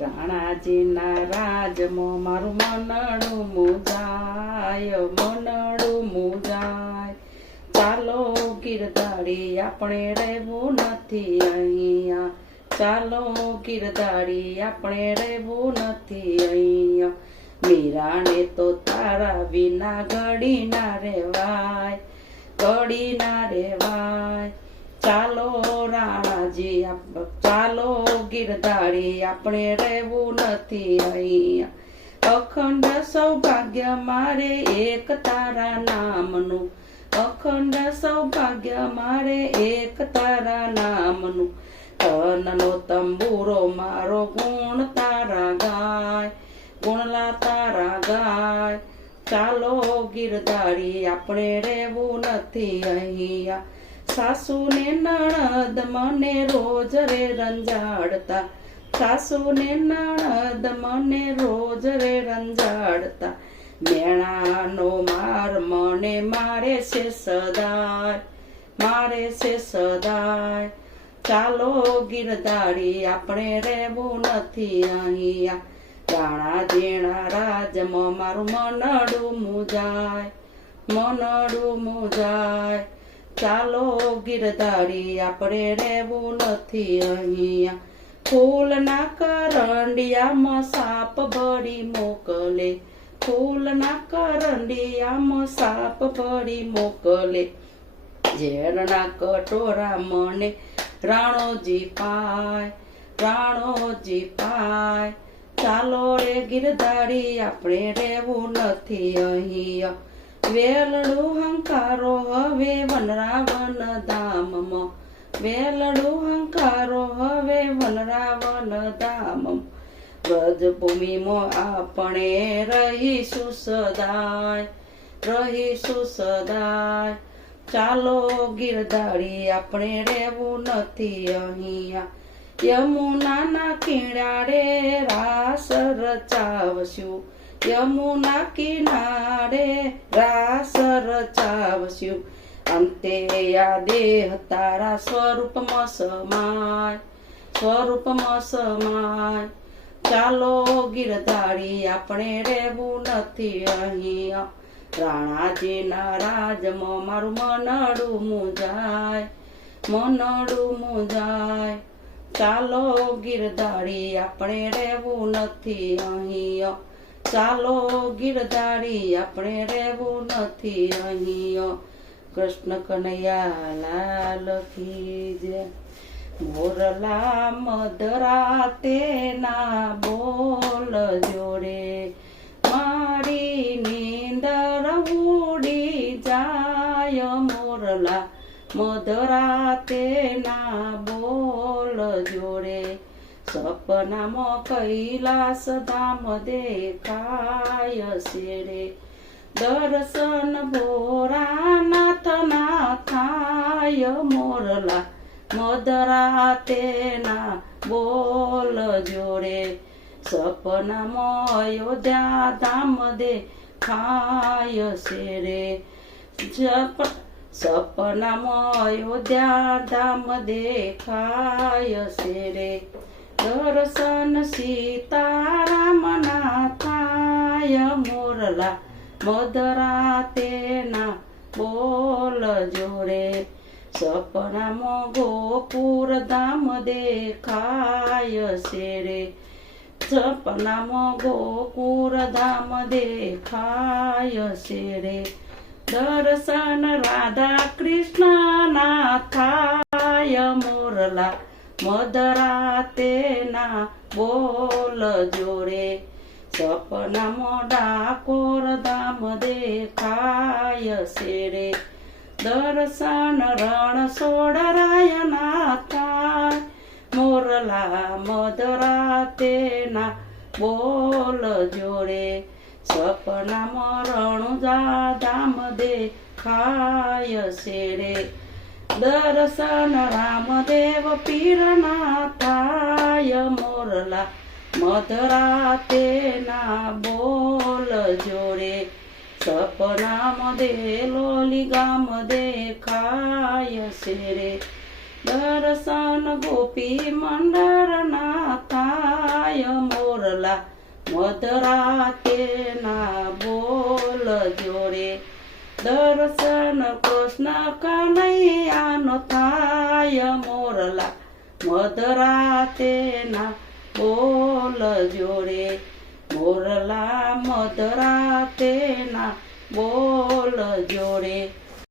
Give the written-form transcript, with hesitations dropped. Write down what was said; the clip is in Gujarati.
રાણાજીના રાજમાં મારું મનડું મુજાય, મનડું મુજાય. ચાલો ગિરધારી આપણે રહેવું નથી અહીંયા, ચાલો ગિરધારી આપણે રહેવું નથી અહીંયા. મીરાને તો તારા વિના ઘડી ના રેવાય, ઘડી ના રેવાય. ચાલો રાણાજી ચાલો ગિરધારી આપણે રહેવું નથી અહીંયા. અખંડ સૌભાગ્ય મારે એક તારા નામનું, અખંડ સૌભાગ્ય મારે એક તારા નામનું. તનનો તંબુરો મારો ગુણ તારા ગાય, ગુણલા તારા ગાય. ચાલો ગિરધારી આપણે રહેવું નથી અહીંયા. સાસુ ને નણદ મને રોજ રે રંજાડતા, સાસુ ને નણદ મને રોજ રે રંજાડતા. મેણાનો માર મને મારે છે સદાય, મારે છે સદાય. ચાલો ગિરધારી આપણે રહેવું નથી અહીંયા. રાણાજીના રાજમાં મારું મનડું મુજાય, મનડું મુજાય. ચાલો ગિરધારી આપણે રહેવું નથી અહીંયા. ફૂલના કરંડિયામાં સાપ ભરી મોકલે, ફૂલના કરંડિયામાં સાપ ભરી મોકલે. ઝેરના કટોરા મને રાણોજી પાય, રાણોજી પાય. ચાલો રે ગિરધારી આપણે રહેવું નથી અહીંયા. વેલડું હંકારો હવે વનરાવન ધામમાં, વેલડું હંકારો હવે વનરાવન ધામમાં. વ્રજભૂમિમાં આપણે રહીશું સદાય, રહીશું સદાય. ચાલો ગિરધારી આપણે રહેવું નથી અહીંયા. યમુનાના કિનારે રાસ રચાવશું, યમુના કિનારે રાસ રચાવશું. અંતે આ દેહ તારા સ્વરૂપમાં સમાય, સ્વરૂપમાં સમાય. ચાલો ગિરધારી આપણે રહેવું નથી અહીંયા. રાણાજીના રાજમાં મારું મનડું મુજાય, મનડું મુજાય. ચાલો ગિરધારી આપણે રહેવું નથી અહીંયા. ચાલો ગિરધારી આપણે રહેવું નથી અહીંયા. કૃષ્ણ કનૈયા લાલ કી જય. મોરલા મધરાતે ના બોલ જોડે મારી નીંદર ઉડી જાય. મોરલા મધરાતે ના બોલ જોડે સપનામાં કૈલાસ ધામ દેખાય છે રે. દર્શન ભોળાનાથના થાય. મોરલા મધરાતે ના બોલ જોડે સપનામાં અયોધ્યા ધામ દેખાય છે રે. સપનામાં અયોધ્યા ધામ દેખાય છે રે. દર્શન સીતારામના થાય. મોરલા મધરાતે ના બોલ જોડે સપનામાં ગોકુળ ધામ દેખાય છે રે. સપનામાં ગોકુળ ધામ દેખાય છે રે. દર્શન રાધા કૃષ્ણના થાય. મોરલા મધરાતે ના બોલ જોડે સપનામાં ડાકોર ધામ દેખાય છે રે. દર્શન રણ સોડરાયના થાય. મોરલા મધરાતે ના બોલ જોડે સપનામાં રણુજા ધામ દેખાય છે રે. દર્શન રામદેવ પીરના થાય. મોરલા મધરાતે ના બોલ જોડે સપનામાં દેલોલી ગામ દેખાય છે રે. દર્શન ગોપી મંડળના થાય. મધરાતેના બોલ જોડે દર્શન કૃષ્ણ કનૈયાનો થાય મોરલા મધરાતેના બોલ જોડે મોરલા મધરાતેના બોલ જોડે